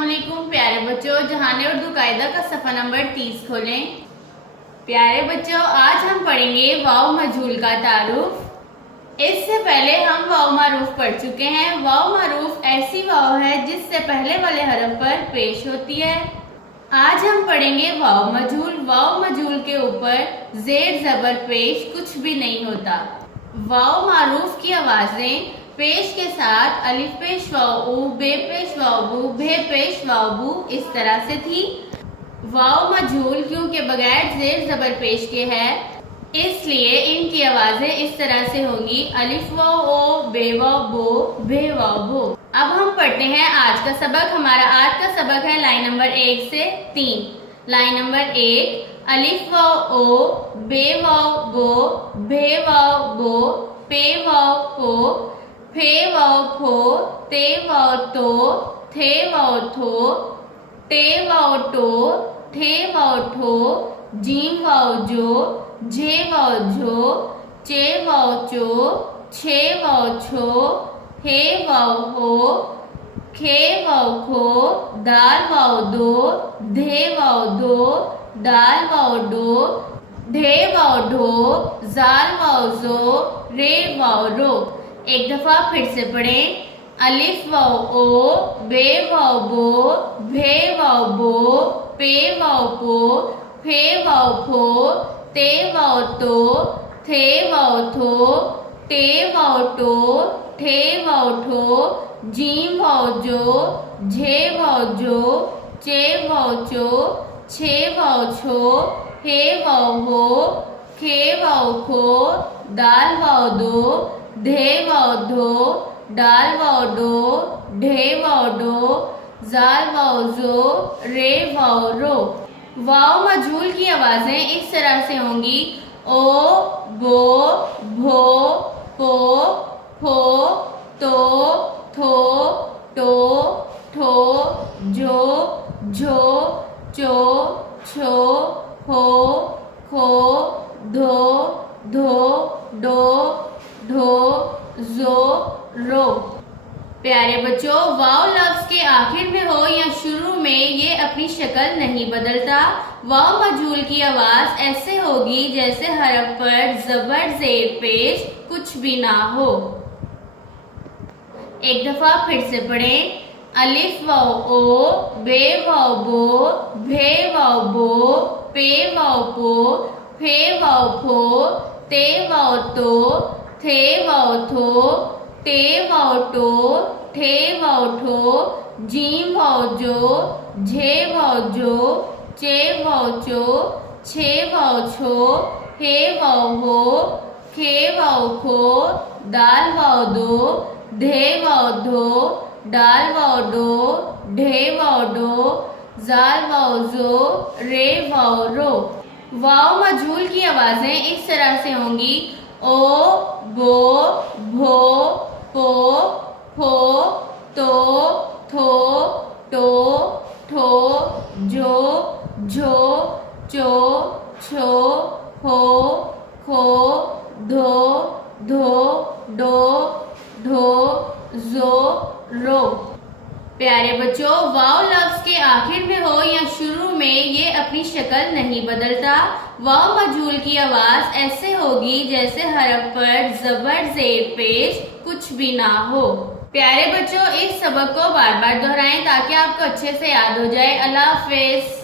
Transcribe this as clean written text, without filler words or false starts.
अस्सलामुअलैकुम प्यारे बच्चों, जहाने उर्दू कायदा का सफ़ा नंबर 30 खोलें। प्यारे बच्चों, आज हम पढ़ेंगे वाव मजहूल का तारुफ। इससे पहले हम वाव मारूफ पढ़ चुके हैं। वाव मारूफ ऐसी वाव है जिससे पहले वाले हरफ पर पेश होती है। आज हम पढ़ेंगे वाव मजहूल। वाव मजहूल के ऊपर जेर जबर पेश कुछ भी नहीं होता। वाव मारूफ की आवाजें पेश के साथ अलिफ पेश वाव ऊ, बे पेश वाव बू, भे पेश वाव बू इस तरह से थी। वाव मजहूल क्योंकि बगैर जेर जबर पेश के है, इसलिए इनकी आवाजें इस तरह से होंगी, अलिफ वाव ओ, बे वाव बो, भे वाव बो। अब हम पढ़ते हैं आज का सबक। हमारा आज का सबक है लाइन नंबर 1 से 3। लाइन नंबर 1, अलिफ वाव ओ, बे वाव बो, भे वाव बो, पे वाव पो, फे वाव फो, ते वाव तो, थे वाव थो, टे वाव टो, ठे वाव ठो, जीम वाव जो, झे वाव झो, चे वाव चो, छे वाव छो, हे वाव हो, खे वाव खो, दाल वाव दो, धे वाव दो, दाल वाव डो, ढे वाव ढो, जाल वाव जो, रे वाव रो। एक दफा फिर से पढ़ें। अलिफ वाव ओ, बे वाव बो, भे वाव बो, पे वाव पो, फे वाव फो, ते वाव तो, थे वाव थो, टे वाव टो, ठे वाव ठो, जीम वाव जो, झे वाव जो, चे वाव चो, छे वाव छो, हे वाव हो, खे वाव खो, दाल वाव दो, धे वाव धो, डाल वाव डो, ढे वाव डो, जाल वाव जो, रे वाव रो। वाव मजहूल की आवाजें इस तरह से होंगी, ओ, बो, भो, पो, फो, तो, थो, टो, ठो, जो, झो, चो, छो, हो, खो, धो, धो, डो, ढो, जो, रो। प्यारे बच्चों, वाव लफ्ज के आखिर में हो या शुरू में ये अपनी शक्ल नहीं बदलता। वाव मजहूल की आवाज ऐसे होगी जैसे हरफ पर जबर जेर पेश कुछ भी ना हो। एक दफा फिर से पढ़ें। अलिफ वाव ओ, बे वाव बो, भे वाव बो, पे वाव पो, फे वाव फो, ते वाव तो, थे वाव थो, टे वाव टो, ठे वाव ठो, जीम वाव जो, झे वाव जो, चे वाव चो, छे वाव छो, हे वाव हो, खे वाव खो, दाल वाव दो, ढे वाव धो, डाल वाव डो, ढे वाव डो, जाल वाव जो, रे वाव रो। वाव मजहूल की आवाजें इस तरह से होंगी, ओ, बो, भो, पो, फो, तो, थो, टो, ठो, जो, झो, चो, छो, हो, खो, धो, धो, डो, ढो, जो, रो। प्यारे बच्चों, वाव लफ्ज के आखिर में हो या शुरू में ये अपनी शक्ल नहीं बदलता। वाव मजहूल की आवाज ऐसे होगी जैसे हरफ पर जबर जेर पेश कुछ भी ना हो। प्यारे बच्चों, इस सबक को बार बार दोहराएं ताकि आपको अच्छे से याद हो जाए। अल्लाह हाफिज।